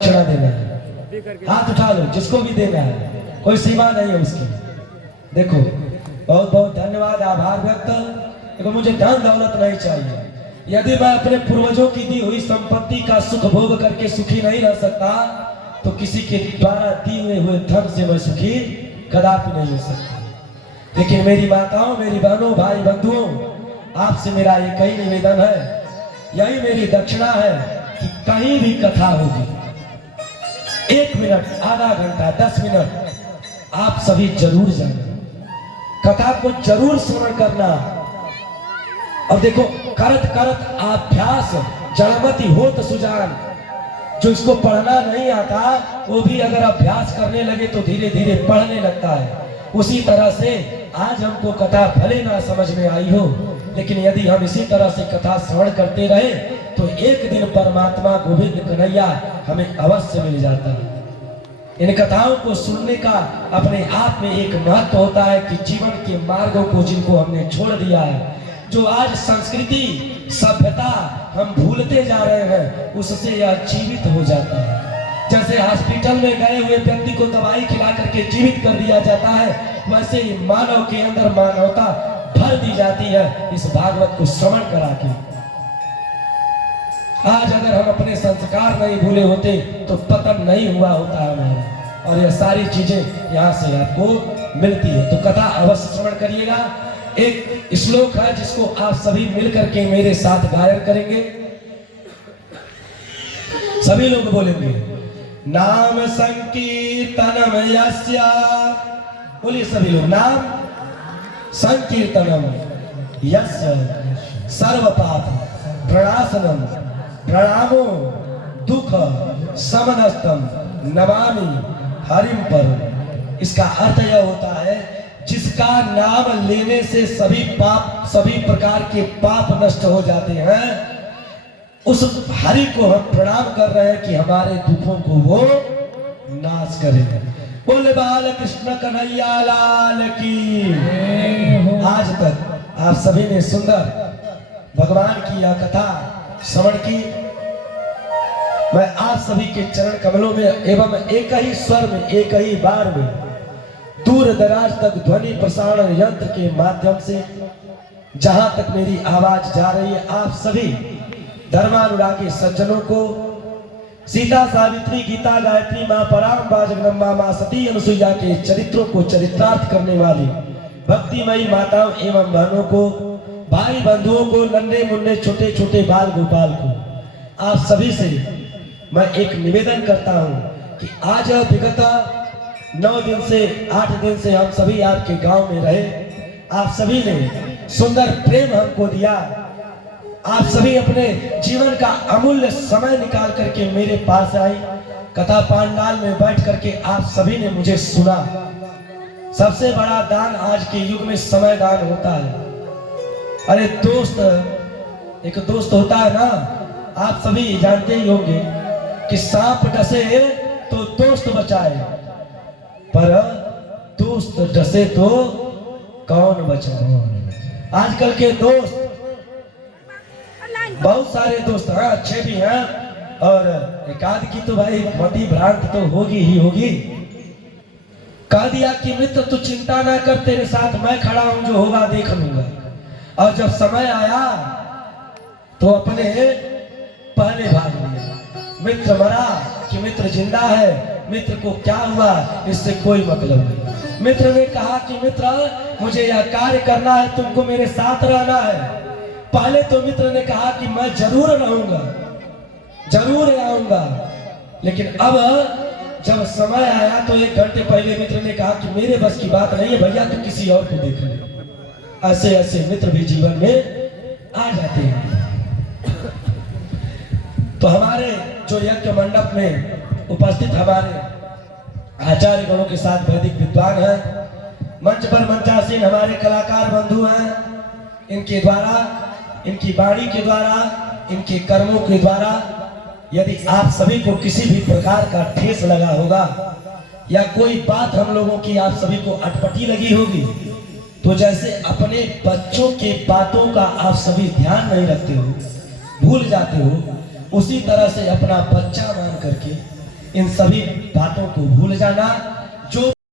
दक्षिणा देना है, हाथ उठा लो, जिसको भी देना है, कोई सीमा नहीं है उसकी। देखो बहुत बहुत धन्यवाद, आभार व्यक्त। देखो मुझे धन दौलत नहीं चाहिए। यदि मैं अपने पूर्वजों की दी हुई संपत्ति का सुख भोग करके सुखी नहीं रह सकता तो किसी के द्वारा दिए हुए धन से मैं सुखी कदापि नहीं हो सकता। लेकिन मेरी माताओं, मेरी बहनों, भाई बंधुओं, आपसे मेरा एक ही निवेदन है, यही मेरी दक्षिणा है कि कहीं भी कथा होगी, 1 मिनट, आधा घंटा, 10 मिनट आप सभी जरूर जाना, कथा को जरूर श्रवण करना। और देखो करत करत अभ्यास जड़मति होत सुजान, जो इसको पढ़ना नहीं आता वो भी अगर अभ्यास करने लगे तो धीरे धीरे पढ़ने लगता है। उसी तरह से आज हमको कथा भले ना समझ में आई हो, लेकिन यदि हम इसी तरह से कथा श्रवण करते रहे तो एक दिन परमात्मा गोविंद कन्हैया हमें अवश्य मिल जाता है। इन कथाओं को सुनने का अपने आप में एक महत्व होता है कि जीवन के मार्गों को जिनको हमने छोड़ दिया है, जो आज संस्कृति सभ्यता हम भूलते जा रहे हैं, उससे यह जीवित हो जाता है। जैसे हॉस्पिटल में गए हुए व्यक्ति को दवाई खिला करके जीवित कर दिया जाता है, वैसे ही मानव के अंदर मानवता भर दी जाती है इस भागवत को श्रवण करा के। आज अगर हम अपने संस्कार नहीं भूले होते तो पतन नहीं हुआ होता हमारा, और यह सारी चीजें यहाँ से आपको मिलती है। तो कथा अवश्य श्रवण करिएगा। एक श्लोक है जिसको आप सभी मिलकर के मेरे साथ गायन करेंगे। सभी लोग बोलेंगे, नाम संकीर्तनम यस्य, बोलिए सभी लोग, नाम संकीर्तनम यस्य सर्व पाप प्रणाशनम प्रणामो दुख समनस्तम नमामि हरिम पर। इसका अर्थ यह होता है, जिसका नाम लेने से सभी पाप, सभी प्रकार के पाप नष्ट हो जाते हैं, उस हरि को हम प्रणाम कर रहे हैं कि हमारे दुखों को वो नाश करे। बोले बाल कृष्ण कन्हैया लाल की। आज तक आप सभी ने सुंदर भगवान की यह कथा श्रवण की। मैं आप सभी के चरण कमलों में एवं एक ही स्वर में, एक ही बार में, दूर दराज तक ध्वनि प्रसारण यंत्र के माध्यम से जहां तक मेरी आवाज जा रही है, आप सभी धर्मानुरागी सज्जनों को सीता, सावित्री, गीता, गायत्री, माँ पराम्बा, जगदम्बा, माँ सती, अनुसुईया के चरित्रों को चरितार्थ करने वाली भक्तिमयी माताओं एवं बहनों को, भाई बंधुओं को, नन्हे मुन्ने छोटे छोटे बाल गोपाल को, आप सभी से मैं एक निवेदन करता हूं कि आज विगत 9 दिन से 8 दिन से हम सभी आपके गांव में रहे। आप सभी ने सुंदर प्रेम हमको दिया। आप सभी अपने जीवन का अमूल्य समय निकाल करके मेरे पास आई, कथा पांडाल में बैठ करके आप सभी ने मुझे सुना। सबसे बड़ा दान आज के युग में समय दान होता है। अरे दोस्त, एक दोस्त होता है ना, आप सभी जानते ही होंगे कि सांप डसे तो दोस्त बचाए, पर दोस्त डसे तो कौन बचाए। आजकल के दोस्त, बहुत सारे दोस्त हैं, अच्छे भी हैं, और एकाध की तो भाई मति भ्रांत तो होगी ही होगी। कह दिया कि मित्र तू चिंता ना कर, तेरे साथ मैं खड़ा हूं, जो होगा देख लूंगा। और जब समय आया तो अपने पहले भाग लिया। मित्र मरा कि मित्र जिंदा है, मित्र को क्या हुआ इससे कोई मतलब नहीं। मित्र ने कहा कि मित्र मुझे यह कार्य करना है, तुमको मेरे साथ रहना है। पहले तो मित्र ने कहा कि मैं जरूर रहूंगा, जरूर आऊंगा, लेकिन अब जब समय आया तो 1 घंटे पहले मित्र ने कहा कि मेरे बस की बात नहीं है भैया, तू किसी और को देख ले। ऐसे ऐसे मित्र भी जीवन में आ जाते हैं। तो हमारे जो यज्ञ मंडप में उपस्थित हमारे आचार्य गणों के साथ वैदिक विद्वान हैं, मंच पर मंचासीन हमारे कलाकार बंधु हैं, इनके द्वारा, इनकी वाणी के द्वारा, इनके कर्मों के द्वारा यदि आप सभी को किसी भी प्रकार का ठेस लगा होगा या कोई बात हम लोगों की आप सभी को अटपटी लगी होगी, तो जैसे अपने बच्चों के बातों का आप सभी ध्यान नहीं रखते हो, भूल जाते हो, उसी तरह से अपना बच्चा मान करके इन सभी बातों को भूल जाना